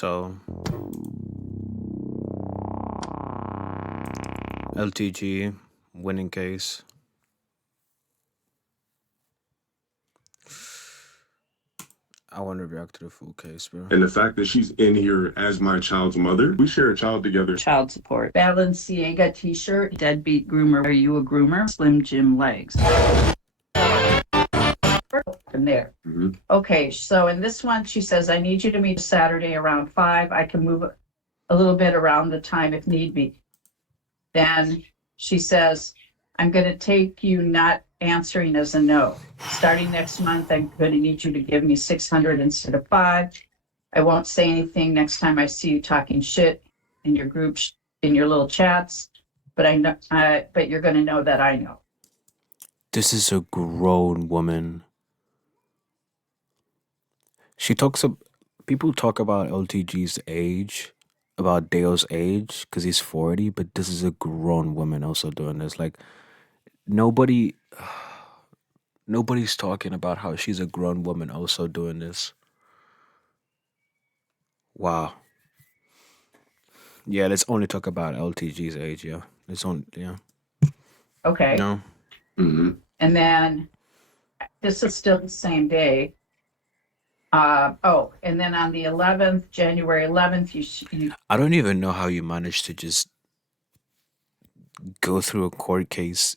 So, LTG winning case. I want to react to the full case, bro. And the fact that she's in here as my child's mother, we share a child together. Child support. Balenciaga t-shirt. Deadbeat groomer. Are you a groomer? Slim Jim legs. From there. Mhm. Okay, so in this one, she says, I need you to meet Saturday around 5. I can move a little bit around the time if need be. Then she says, I'm going to take you not answering as a no. Starting next month, I'm going to need you to give me 600 instead of 5. I won't say anything next time I see you talking shit in your groups, in your little chats, but I know, but you're going to know that I know. This is a grown woman. People talk about LTG's age, about Dale's age, because he's 40, but this is a grown woman also doing this. Like, nobody's talking about how she's a grown woman also doing this. Wow. Yeah, let's only talk about LTG's age, yeah. Okay. No. Mm-hmm. And then this is still the same day. And then on the 11th, January 11th, you I don't even know how you managed to just go through a court case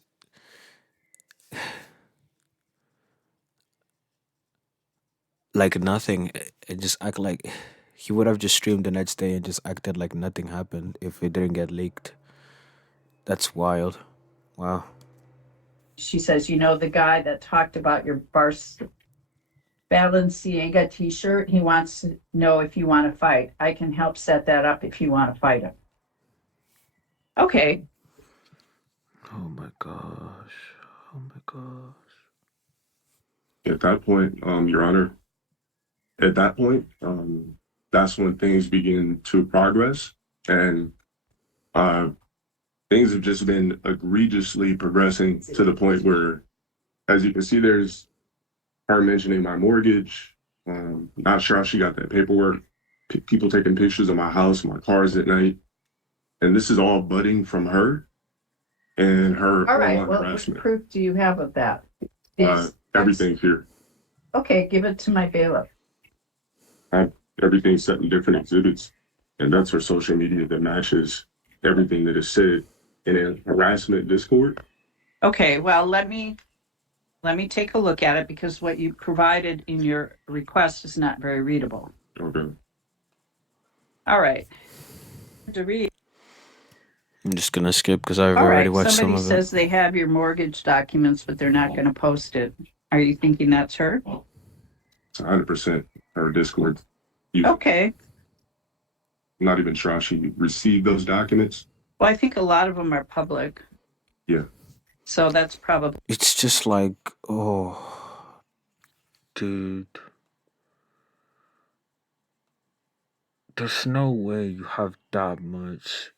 like nothing and just act like he would have just streamed the next day and just acted like nothing happened if it didn't get leaked. That's wild. Wow. she says, you know, the guy that talked about your Balenciaga t-shirt, he wants to know if you want to fight. I can help set that up if you want to fight him. Okay. Oh my gosh. Oh my gosh. At that point, Your Honor, that's when things begin to progress, and things have just been egregiously progressing to the point where, as you can see, there's her mentioning my mortgage. Not sure how she got that paperwork. People taking pictures of my house, my cars at night, and this is all budding from her and her All right. online Well, what harassment. proof do you have of that? Everything's here. Okay, give it to my bailiff. Everything's set in different exhibits, and that's her social media that matches everything that is said in a harassment Discord. Okay, well, let me take a look at it because what you provided in your request is not very readable. Okay. All right. To read. I'm just gonna skip because I've All already right. watched some Somebody of says they have your mortgage documents, but they're not going to post it. Are you thinking that's her? It's 100% her Discord user. Okay. I'm not even sure how she received those documents. Well, I think a lot of them are public. Yeah. So that's probably. It's just like, oh, dude. There's no way you have that much.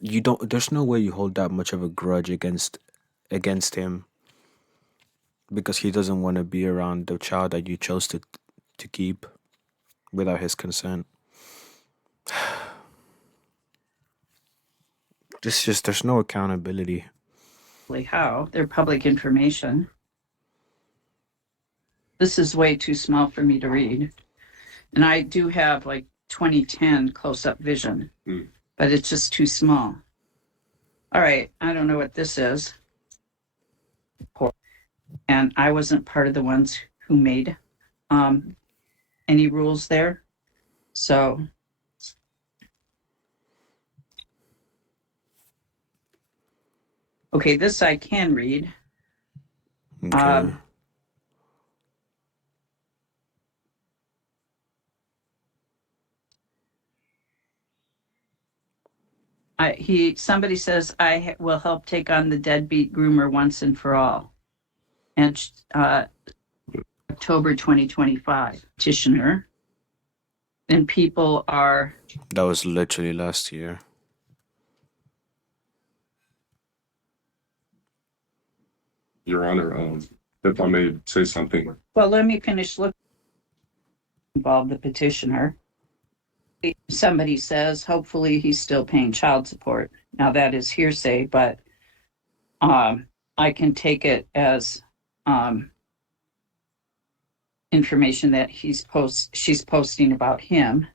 There's no way you hold that much of a grudge against him because he doesn't want to be around the child that you chose to keep without his consent. There's no accountability. How? They're public information. This is way too small for me to read. And I do have like 2010 close-up vision, but it's just too small. All right, I don't know what this is. And I wasn't part of the ones who made any rules there. So okay, this I can read. Okay. Somebody says I will help take on the deadbeat groomer once and for all. And October 2025, petitioner. And people are. That was literally last year. Your Honor, if I may say something. Well, let me finish looking. Involve the petitioner. Somebody says, hopefully he's still paying child support. Now that is hearsay, but I can take it as information that she's posting about him.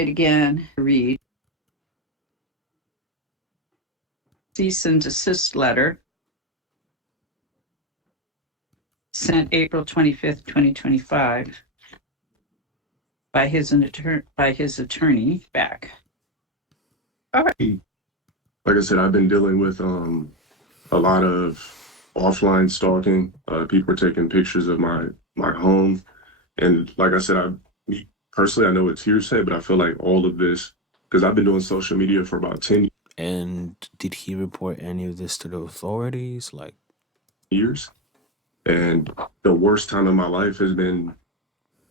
Again, read cease and desist letter sent April 25th, 2025 by his attorney back. All right. Like I said, I've been dealing with a lot of offline stalking. People are taking pictures of my home, and like I said, me personally, I know it's hearsay, but I feel like all of this, because I've been doing social media for about 10 And did he report any of this to the authorities? Like, years, and the worst time of my life has been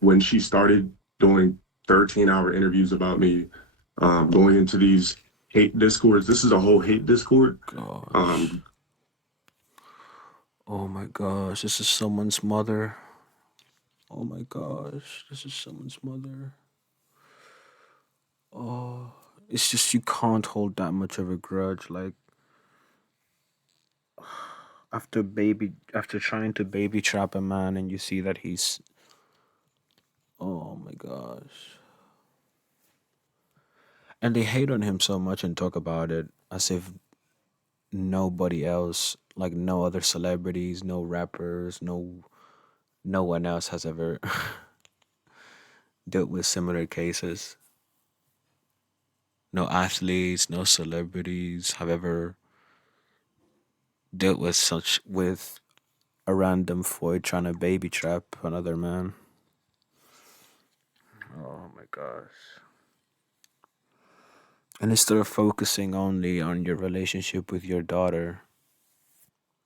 when she started doing 13-hour interviews about me, going into these hate discords. This is a whole hate discord. gosh. Oh my gosh, this is someone's mother. Oh my gosh, this is someone's mother. Oh, it's just you can't hold that much of a grudge. Like, after trying to baby trap a man and you see that he's, oh my gosh. And they hate on him so much and talk about it as if nobody else, like no other celebrities, no rappers, no one else has ever dealt with similar cases. No athletes, no celebrities have ever dealt with a random Floyd trying to baby trap another man. Oh my gosh. And instead of focusing only on your relationship with your daughter,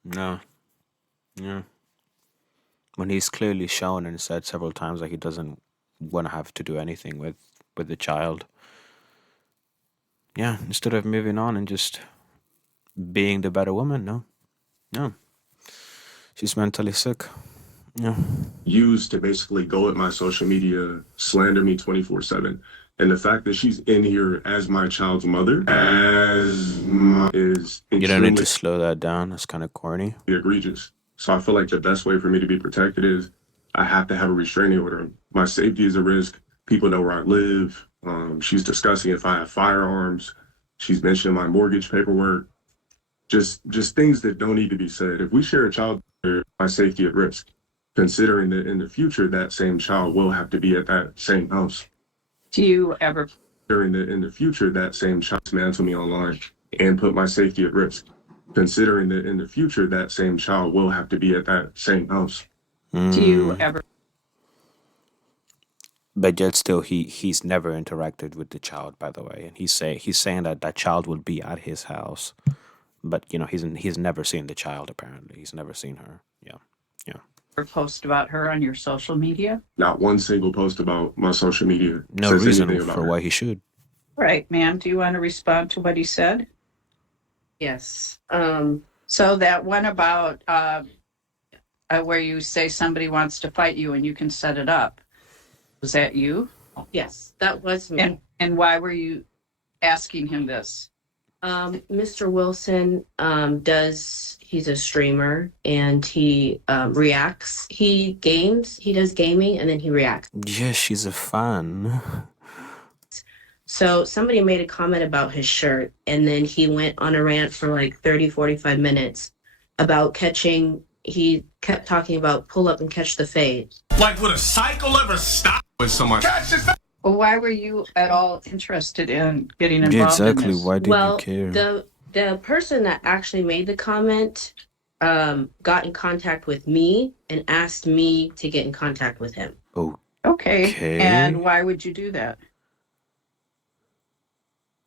no, yeah. When he's clearly shown and said several times that he doesn't want to have to do anything with the child. Yeah, instead of moving on and just being the better woman, no. She's mentally sick. Yeah. Used to basically go at my social media, slander me 24/7. And the fact that she's in here as my child's mother is You don't need extremely to slow that down. That's kind of corny. egregious. So I feel like the best way for me to be protected is I have to have a restraining order. My safety is a risk. People know where I live. She's discussing if I have firearms. She's mentioning my mortgage paperwork. Just things that don't need to be said. If we share a child, my safety at risk, considering that in the future that same child will have to be at that same house. Do you ever In the future that same child dismantle me online and put my safety at risk, considering that in the future that same child will have to be at that same house. do you ever But yet still he's never interacted with the child, by the way. And he's saying that that child will be at his house. But he's never seen the child apparently. He's never seen her. Yeah. post about her on your social media? Not one single post about my social media No says reason anything about for her. why he should. All right, ma'am, do you want to respond to what he said? Yes. So that one about where you say somebody wants to fight you and you can set it up. Was that you? Yes, that was me. And why were you asking him this? Mr. Wilson he's a streamer and he reacts. He does gaming and then he reacts. Yeah, she's a fan. So somebody made a comment about his shirt and then he went on a rant for like 30-45 minutes about he kept talking about pull up and catch the fade. Like, would a cycle ever stop with someone? Well, why were you at all interested in getting involved Yeah, exactly. in this? Why did Well, you care? the person that actually made the comment got in contact with me and asked me to get in contact with him. Okay. And why would you do that?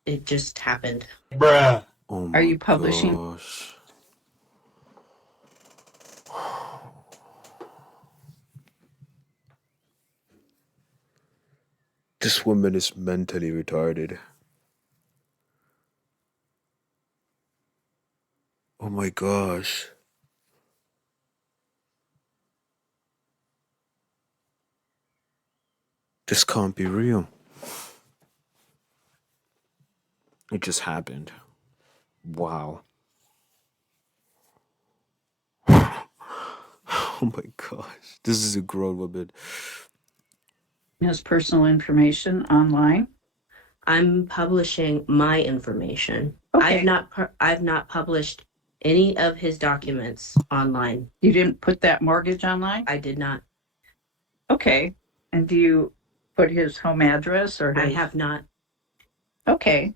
It just happened. Bruh. Oh Are my you publishing? gosh. This woman is mentally retarded. Oh my gosh. This can't be real. It just happened. Wow. Oh my gosh. This is a grown woman. His personal information online. I'm publishing my information. Okay. I've not published any of his documents online. You didn't put that mortgage online? I did not. Okay. And do you put his home address or I his... have not. Okay.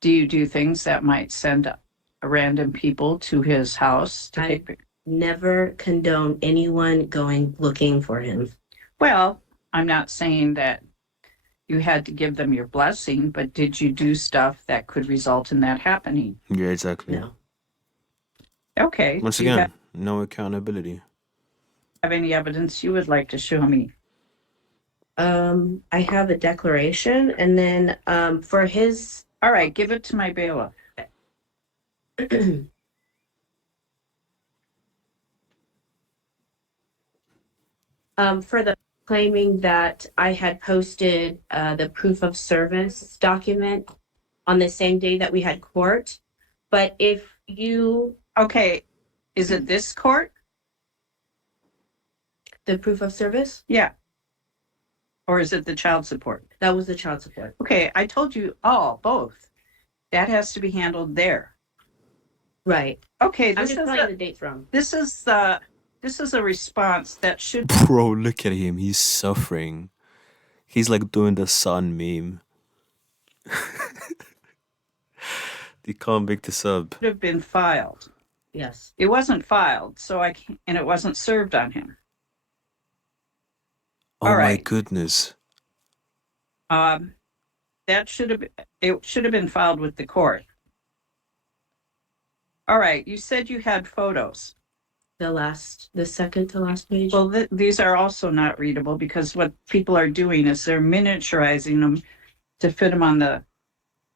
Do you do things that might send random people to his house to I- take... Never condone anyone going looking for him. Well, I'm not saying that you had to give them your blessing, but did you do stuff that could result in that happening? Yeah, exactly. No. Okay. Once Do you again, no accountability. have any evidence you would like to show me? I have a declaration, and then for his All right, give it to my bailiff. for the claiming that I had posted the proof of service document on the same day that we had court. But if you, Okay, is it this court? the proof of service, Yeah. Or is it the child support? that was the child support. Okay, I told you both. That has to be handled there. Right. Okay, I'm this just is telling a, the dates wrong. this is a response that should... Bro, look at him. He's suffering. He's like doing the sun meme. You can't make this up. have been filed. Yes. It wasn't filed, so I can't, and it wasn't served on him. Oh All my right. goodness. That it should have been filed with the court. All right, you said you had photos. The second to last page. Well, these are also not readable because what people are doing is they're miniaturizing them to fit them on the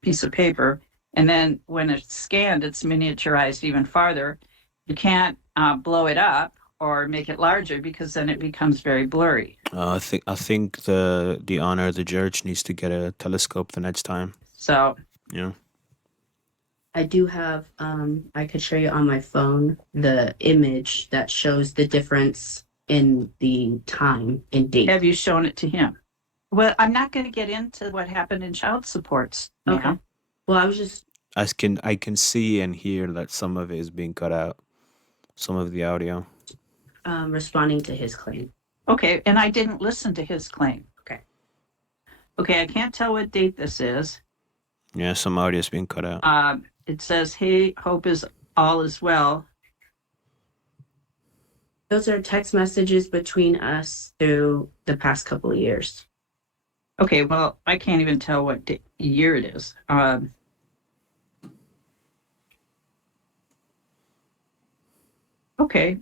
piece of paper. And then when it's scanned, it's miniaturized even farther. You can't blow it up or make it larger because then it becomes very blurry. I think the honor the judge needs to get a telescope the next time. So, Yeah. I do have, I could show you on my phone the image that shows the difference in the time and date. have you shown it to him? Well, I'm not going to get into what happened in child supports. Okay. Ma'am. Well, I was just, I can see and hear that some of it is being cut out. Some of the audio. responding to his claim. Okay, and I didn't listen to his claim. Okay. Okay, I can't tell what date this is. Yeah, some audio is being cut out. It says, "Hey, hope is all is well." Those are text messages between us through the past couple of years. Okay, well, I can't even tell what year it is. Okay.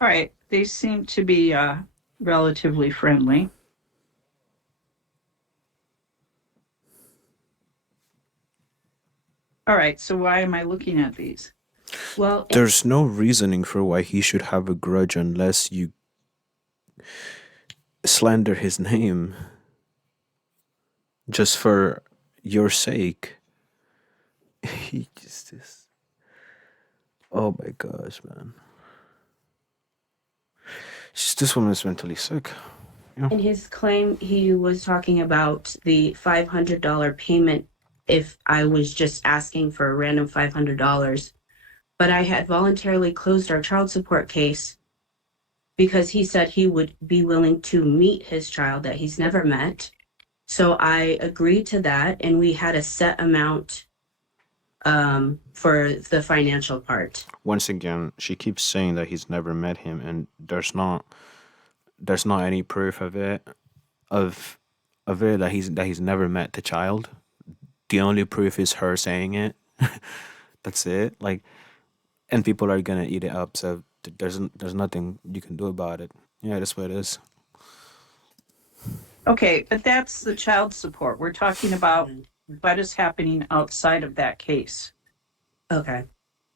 All right, they seem to be relatively friendly. All right, so why am I looking at these? Well, There's no reasoning for why he should have a grudge unless you slander his name just for your sake. He just is. Oh my gosh, man. This woman is mentally sick. in his claim, he was talking about the $500 payment if I was just asking for a random $500. But I had voluntarily closed our child support case because he said he would be willing to meet his child that he's never met. So I agreed to that, and we had a set amount for the financial part. Once again, she keeps saying that he's never met him, and there's not any proof of it that he's never met the child. The only proof is her saying it. That's it. Like, and people are gonna eat it up. So There's nothing you can do about it. Yeah, that's what it is. Okay, but that's the child support. We're talking about what is happening outside of that case. Okay.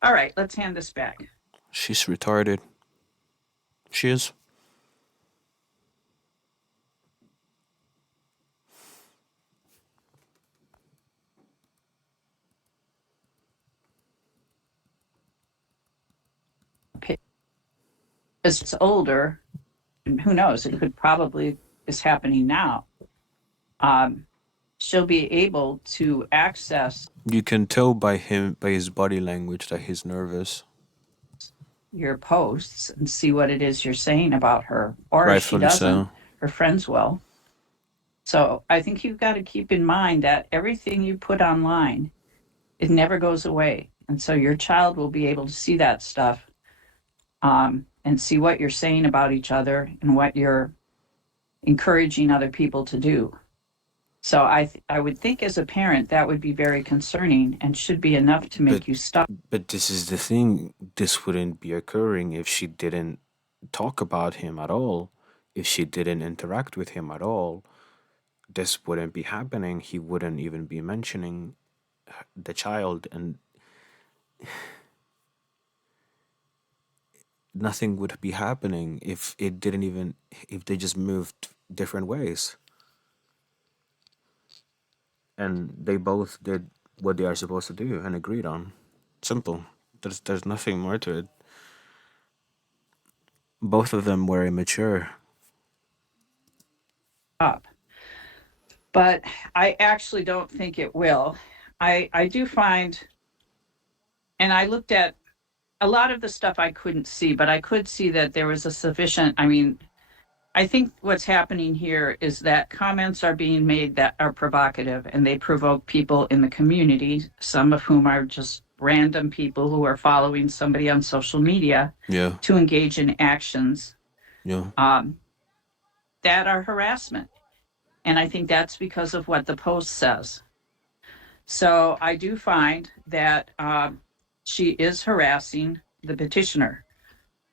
All right, let's hand this back. She's retarded. She is. As it's older, and who knows, it could probably is happening now. She'll be able to access You can tell by his body language that he's nervous. your posts and see what it is you're saying about her. Or if she Rightfully doesn't, so. her friends will. So I think you've got to keep in mind that everything you put online, it never goes away. And so your child will be able to see that stuff and see what you're saying about each other and what you're encouraging other people to do. So I would think as a parent that would be very concerning and should be enough to make you stop. But this is the thing. This wouldn't be occurring if she didn't talk about him at all. If she didn't interact with him at all, this wouldn't be happening. He wouldn't even be mentioning the child, and nothing would be happening if it didn't even if they just moved different ways. And they both did what they are supposed to do and agreed on. Simple. There's nothing more to it. Both of them were immature. Up. But I actually don't think it will. I do find, and I looked at a lot of the stuff I couldn't see, but I could see that there was a sufficient, I mean, I think what's happening here is that comments are being made that are provocative and they provoke people in the community, some of whom are just random people who are following somebody on social media Yeah, to engage in actions yeah. that are harassment. And I think that's because of what the post says. So I do find that she is harassing the petitioner.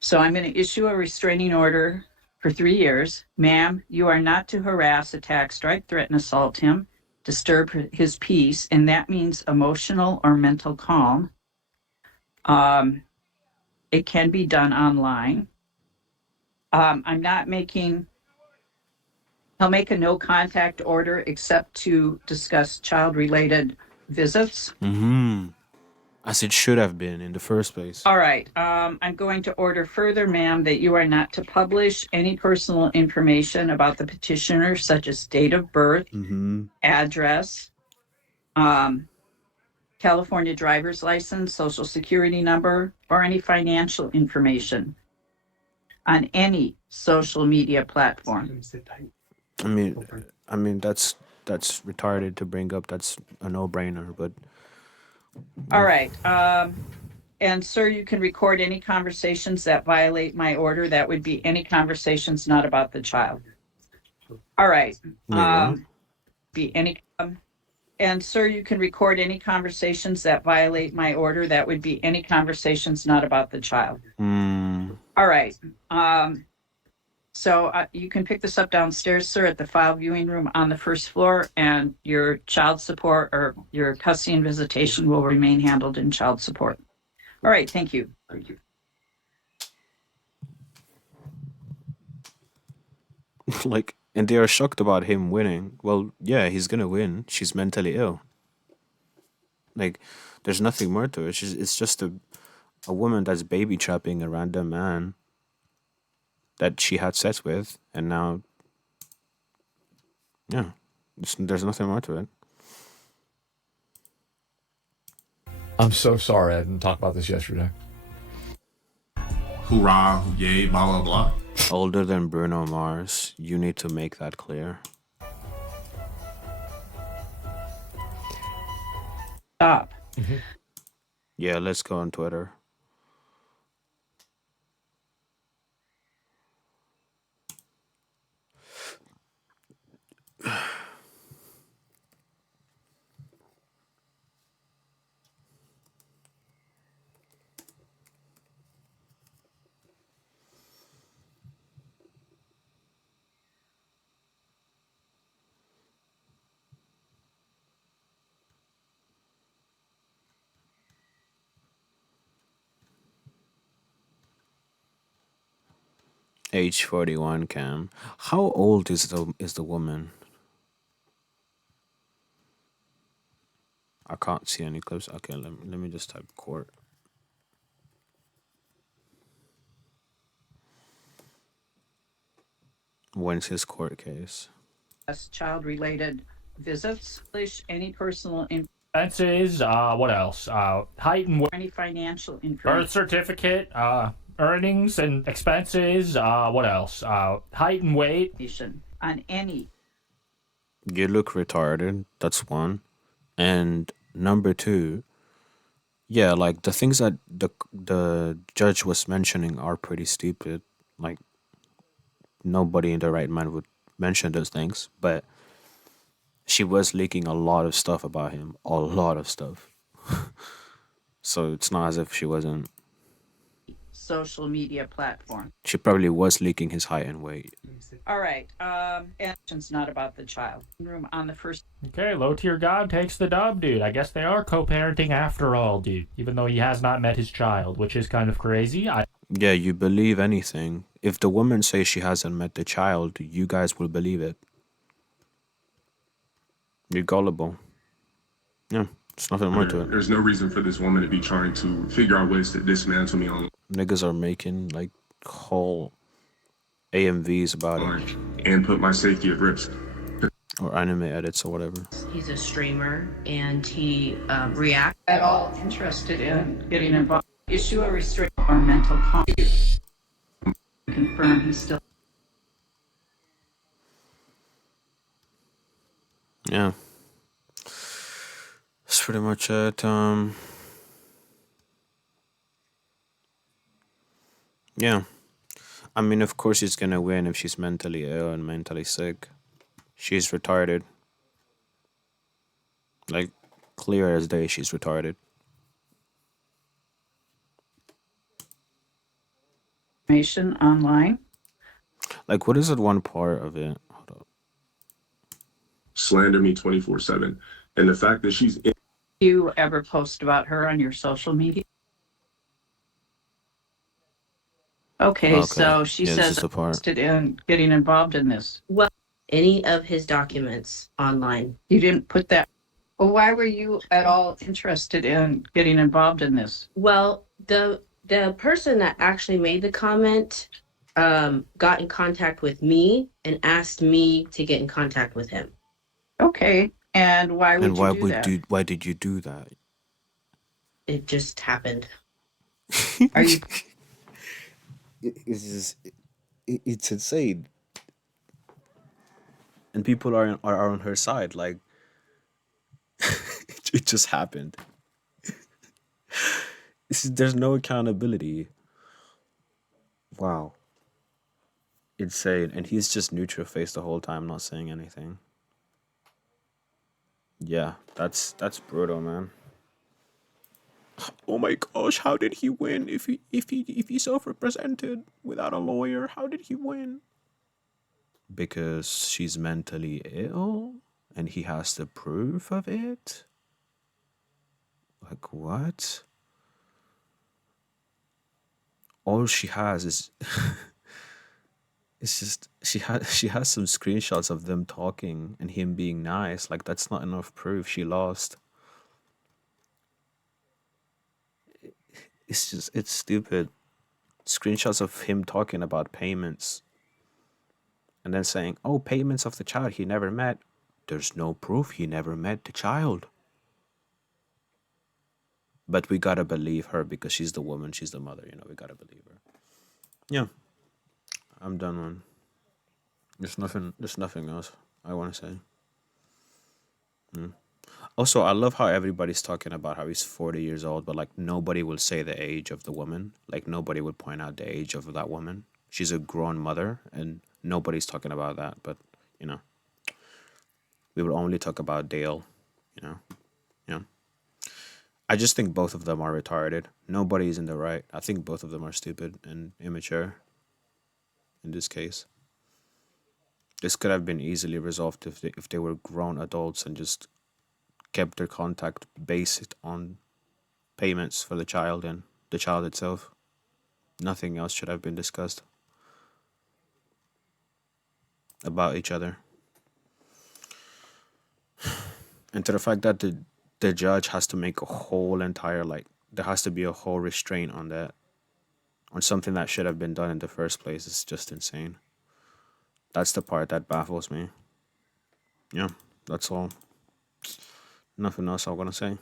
So I'm going to issue a restraining order for 3 years. Ma'am, you are not to harass, attack, strike, threaten, assault him, disturb his peace, and that means emotional or mental calm. It can be done online. I'm not making, I'll make a no contact order except to discuss child related visits. Mm-hmm. As it should have been in the first place. All right. I'm going to order further, ma'am, that you are not to publish any personal information about the petitioner, such as date of birth, Mm-hmm. address, California driver's license, social security number, or any financial information on any social media platform. I mean that's retarded to bring up. That's a no-brainer. But All right. And sir, you can record any conversations that violate my order. That would be any conversations not about the child. All right. wait, what? Be any, and sir, you can record any conversations that violate my order. That would be any conversations not about the child. All right. So you can pick this up downstairs, sir, at the file viewing room on the first floor, and your child support or your custody and visitation will remain handled in child support. All right. Thank you. Thank you. Like, and they are shocked about him winning. Well, yeah, he's gonna win. She's mentally ill. Like, there's nothing more to it. It's just a woman that's baby trapping a random man that she had sex with, and now, yeah, there's nothing more to it. I'm so sorry I didn't talk about this yesterday. Hoorah, yay, blah, blah, blah. Older than Bruno Mars, you need to make that clear. Stop. Yeah, let's go on Twitter. Age 41, Cam. How old is the woman? I can't see any clips. Okay, let me just type court. When's his court case? Child-related visits, any personal Expenses, what else? Height and weight, any financial birth information certificate, earnings and expenses, what else? Height and weight. on any You look retarded. That's one. And number two, yeah, like the things that the judge was mentioning are pretty stupid. Like nobody in their right mind would mention those things, but she was leaking a lot of stuff about him, a lot of stuff. So it's not as if she wasn't. social media platform. She probably was leaking his height and weight. All right, and it's not about the child. Room on the first. Okay, LowTierGod takes the dub, dude. I guess they are co-parenting after all, dude. Even though he has not met his child, which is kind of crazy. Yeah, you believe anything. If the woman says she hasn't met the child, you guys will believe it. You're gullible. Yeah, there's nothing more to it. There's no reason for this woman to be trying to figure out ways to dismantle me online Niggas are making like whole AMVs about it, and put my safety at risk. or anime edits or whatever. He's a streamer and he reacts. At all interested in getting involved, issue a restrict or mental confirm he's still. Yeah, that's pretty much it. Yeah, I mean, of course he's gonna win if she's mentally ill and mentally sick. She's retarded. Like, clear as day, she's retarded. Information online. Like, what is that one part of it? Hold up. Slander me 24/7, and the fact that she's in You ever post about her on your social media? Okay, so she Yeah, this says is the part. interested in getting involved in this. Well, any of his documents online. You didn't put that. Well, why were you at all interested in getting involved in this? Well, the person that actually made the comment got in contact with me and asked me to get in contact with him. Okay, and why would And why you do that? why did you do that? It just happened. Are you It's just it's insane. And people are on her side. Like, it just happened. There's no accountability. Wow, insane. And he's just neutral face the whole time, not saying anything. Yeah, that's brutal, man. Oh my gosh, how did he win? If he's self-represented without a lawyer, how did he win? Because she's mentally ill and he has the proof of it? Like, what? All she has is it's just she has some screenshots of them talking and him being nice. Like, that's not enough proof. She lost. It's stupid. Screenshots of him talking about payments and then saying, oh, payments of the child he never met. There's no proof he never met the child. But we gotta believe her because she's the woman, she's the mother, we gotta believe her. Yeah. I'm done, man. There's nothing else I wanna say. Also, I love how everybody's talking about how he's 40 years old, but like nobody will say the age of the woman. Like nobody would point out the age of that woman. She's a grown mother and nobody's talking about that, but we will only talk about Dale, you know. Yeah. I just think both of them are retarded. Nobody's in the right. I think both of them are stupid and immature in this case. This could have been easily resolved if they were grown adults and just kept their contact based on payments for the child and the child itself. Nothing else should have been discussed. about each other. And to the fact that the judge has to make a whole entire, like, there has to be a whole restraint on that, on something that should have been done in the first place, is just insane. That's the part that baffles me. Yeah, that's all. Nothing else I want to say.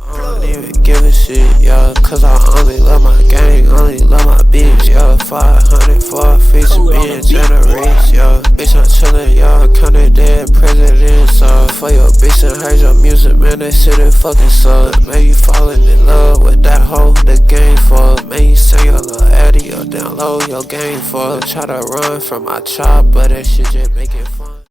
I don't even give a shit, yeah, cause I only love my gang, only love my bitch, yeah. 500 for a feature, bitch, and a race, yeah. Bitch, I'm chillin', yeah, counted dead presidents, for your bitch and heard your music, man, that shit it fucking suck. Man, you falling in love with that hoe, the game for. Man, you send your little Addy or download your game for. Try to run from my chop, but that shit just making fun.